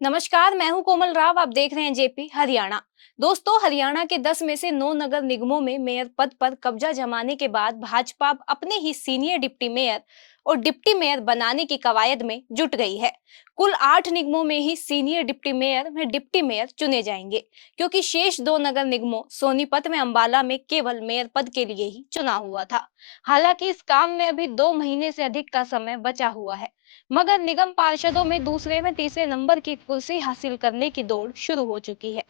नमस्कार, मैं हूं कोमल राव। आप देख रहे हैं जेपी हरियाणा। दोस्तों, हरियाणा के 10 में से 9 नगर निगमों में मेयर पद पर कब्जा जमाने के बाद भाजपा अब अपने ही सीनियर डिप्टी मेयर और डिप्टी मेयर बनाने की कवायद में जुट गई है। कुल 8 निगमों में ही सीनियर डिप्टी मेयर व डिप्टी मेयर चुने जाएंगे, क्योंकि शेष 2 नगर निगमों सोनीपत में अंबाला में केवल मेयर पद के लिए ही चुनाव हुआ था। हालांकि इस काम में अभी 2 महीने से अधिक का समय बचा हुआ है, मगर निगम पार्षदों में दूसरे व तीसरे नंबर की कुर्सी हासिल करने की दौड़ शुरू हो चुकी है।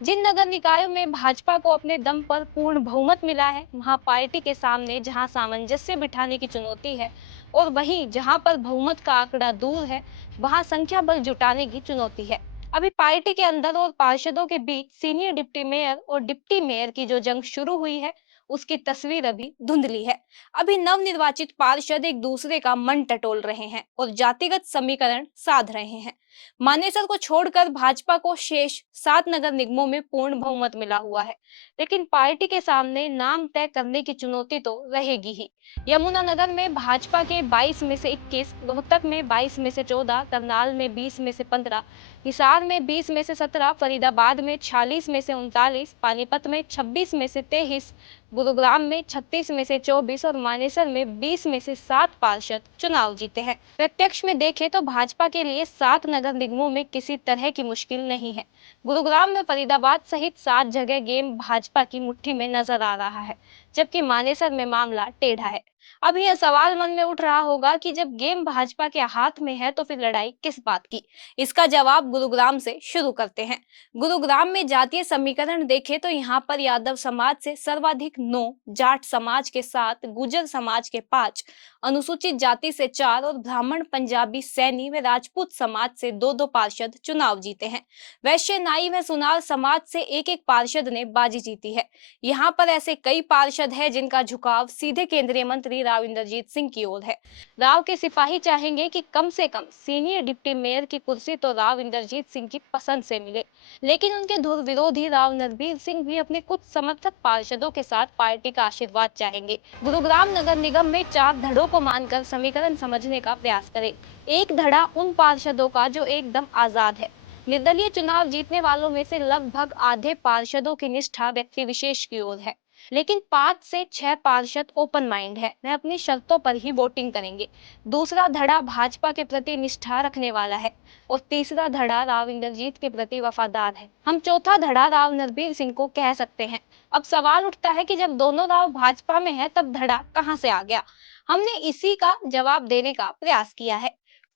जिन नगर निकायों में भाजपा को अपने दम पर पूर्ण बहुमत मिला है, वहां पार्टी के सामने जहां सामंजस्य बिठाने की चुनौती है, और वहीं जहां पर बहुमत का आंकड़ा दूर है, वहां संख्या बल जुटाने की चुनौती है। अभी पार्टी के अंदर और पार्षदों के बीच सीनियर डिप्टी मेयर और डिप्टी मेयर की जो जंग शुरू हुई है, उसकी तस्वीर अभी धुंधली है। अभी नवनिर्वाचित पार्षद एक दूसरे का मन टटोल रहे हैं और जातिगत समीकरण साध रहे हैं। मानेसर को छोड़कर भाजपा को शेष 7 नगर निगमों में पूर्ण बहुमत मिला हुआ है, लेकिन पार्टी के सामने नाम तय करने की चुनौती तो रहेगी ही। यमुनानगर में भाजपा के 22 में से 21, रोहतक में 22 में से 14, करनाल में 20 में से 15, हिसार में 20 में से 17, फरीदाबाद में 46 में से 39, पानीपत में 26 में से 23, गुरुग्राम में 36 में से 24 और मानेसर में 20 में से 7 पार्षद चुनाव जीते हैं। प्रत्यक्ष में देखें तो भाजपा के लिए 7 नगर निगमों में किसी तरह की मुश्किल नहीं है। गुरुग्राम में फरीदाबाद सहित 7 जगह गेम भाजपा की मुट्ठी में नजर आ रहा है, जबकि मानेसर में मामला टेढ़ा है। अब यह सवाल मन में उठ रहा होगा कि जब गेम भाजपा के हाथ में है तो फिर लड़ाई किस बात की। इसका जवाब गुरुग्राम से शुरू करते हैं। गुरुग्राम में जातीय समीकरण देखें तो यहाँ पर यादव समाज से सर्वाधिक 9, जाट समाज के 7, गुर्जर समाज के 5, अनुसूचित जाति से 4 और ब्राह्मण, पंजाबी, सैनी व राजपूत समाज से 2-2 पार्षद चुनाव जीते हैं। वैश्य, नाई व सुनार समाज से एक-एक पार्षद ने बाजी जीती है। यहाँ पर ऐसे कई पार्षद हैं जिनका झुकाव सीधे केंद्रीय मंत्री राव इंद्रजीत सिंह की ओर है। राव के सिपाही चाहेंगे कि कम से कम सीनियर डिप्टी मेयर की कुर्सी तो राव इंद्रजीत सिंह की पसंद से मिले, लेकिन उनके धुर विरोधी राव नरबीर सिंह भी अपने कुछ समर्थक पार्षदों के साथ पार्टी का आशीर्वाद चाहेंगे। गुरुग्राम नगर निगम में 4 धड़ों को मानकर समीकरण समझने का प्रयास करें। एक धड़ा उन पार्षदों का जो एकदम आजाद है। निर्दलीय चुनाव जीतने वालों में से लगभग आधे पार्षदों की निष्ठा व्यक्ति विशेष की ओर है, लेकिन 5 से 6 पार्षद ओपन माइंड है, वह अपनी शर्तों पर ही वोटिंग करेंगे। दूसरा धड़ा भाजपा के प्रति निष्ठा रखने वाला है, और तीसरा धड़ा राव इंद्रजीत के प्रति वफादार है। हम चौथा धड़ा राव नरबीर सिंह को कह सकते हैं। अब सवाल उठता है कि जब दोनों राव भाजपा में है, तब धड़ा कहां से आ गया। हमने इसी का जवाब देने का प्रयास किया है।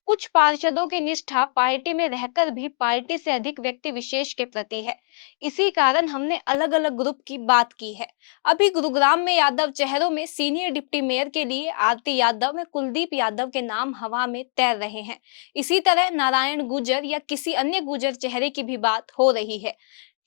कुछ पार्षदों की निष्ठा पार्टी में रहकर भी पार्टी से अधिक व्यक्ति विशेष के प्रति है। इसी कारण हमने अलग अलग ग्रुप की बात की है। अभी गुरुग्राम में यादव चेहरों में सीनियर डिप्टी मेयर के लिए आरती यादव व कुलदीप यादव के नाम हवा में तैर रहे हैं। इसी तरह नारायण गुर्जर या किसी अन्य गुर्जर चेहरे की भी बात हो रही है।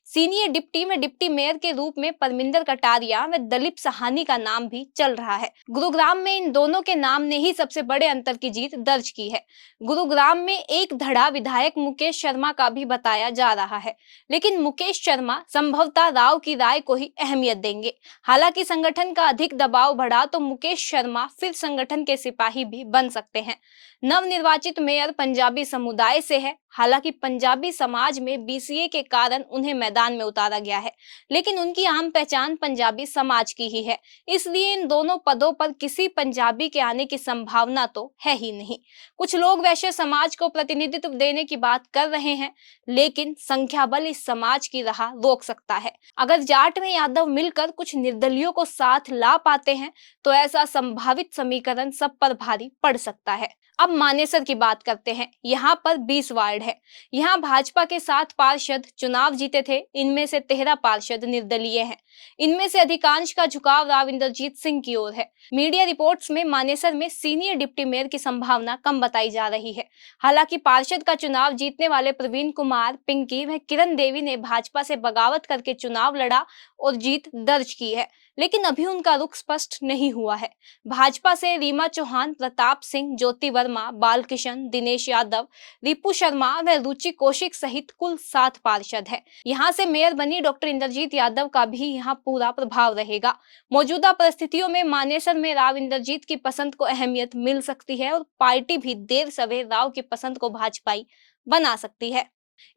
सीनियर डिप्टी में डिप्टी मेयर के रूप में परमिंदर कटारिया व दलीप सहानी का नाम भी चल रहा है। गुरुग्राम में इन दोनों के नाम ने ही सबसे बड़े अंतर की जीत दर्ज की है। गुरुग्राम में एक धड़ा विधायक मुकेश शर्मा का भी बताया जा रहा है, लेकिन मुकेश शर्मा संभवतः राव की राय को ही अहमियत देंगे। हालांकि संगठन का अधिक दबाव बढ़ा तो मुकेश शर्मा फिर संगठन के सिपाही भी बन सकते हैं। नवनिर्वाचित मेयर पंजाबी समुदाय से है। हालांकि पंजाबी समाज में बीसीए के कारण उन्हें मैदान में उतारा गया है, लेकिन उनकी आम पहचान पंजाबी समाज की ही है। इसलिए इन दोनों पदों पर किसी पंजाबी के आने की संभावना तो है ही नहीं। कुछ लोग वैश्य समाज को प्रतिनिधित्व देने की बात कर रहे हैं, लेकिन संख्या बल इस समाज की राह रोक सकता है। अगर जाट में यादव मिलकर कुछ निर्दलियों को साथ ला पाते हैं, तो ऐसा संभावित समीकरण सब पर भारी पड़ सकता है। अब मानेसर की बात करते हैं। यहाँ पर 20 वार्ड है। यहाँ भाजपा के 7 पार्षद चुनाव जीते थे। इनमें से 13 पार्षद निर्दलीय हैं। इनमें से अधिकांश का झुकाव राव इंद्रजीत सिंह की ओर है। मीडिया रिपोर्ट्स में मानेसर में सीनियर डिप्टी मेयर की संभावना कम बताई जा रही है। हालांकि पार्षद का चुनाव जीतने वाले प्रवीण कुमार, पिंकी व किरण देवी ने भाजपा से बगावत करके चुनाव लड़ा और जीत दर्ज की है, लेकिन अभी उनका रुख स्पष्ट नहीं हुआ है। भाजपा से रीमा चौहान, प्रताप सिंह, ज्योति वर्मा, बालकिशन, दिनेश यादव, रिपु शर्मा व रुचि कौशिक सहित कुल 7 पार्षद है। यहाँ से मेयर बनी डॉक्टर इंद्रजीत यादव का भी यहाँ पूरा प्रभाव रहेगा। मौजूदा परिस्थितियों में मानेसर में राव इंद्रजीत की पसंद को अहमियत मिल सकती है और पार्टी भी देर सवेर राव की पसंद को भाजपाई बना सकती है।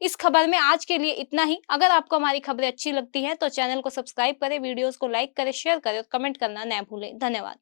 इस खबर में आज के लिए इतना ही। अगर आपको हमारी खबरें अच्छी लगती हैं तो चैनल को सब्सक्राइब करें, वीडियोस को लाइक करें, शेयर करें और कमेंट करना न भूलें। धन्यवाद।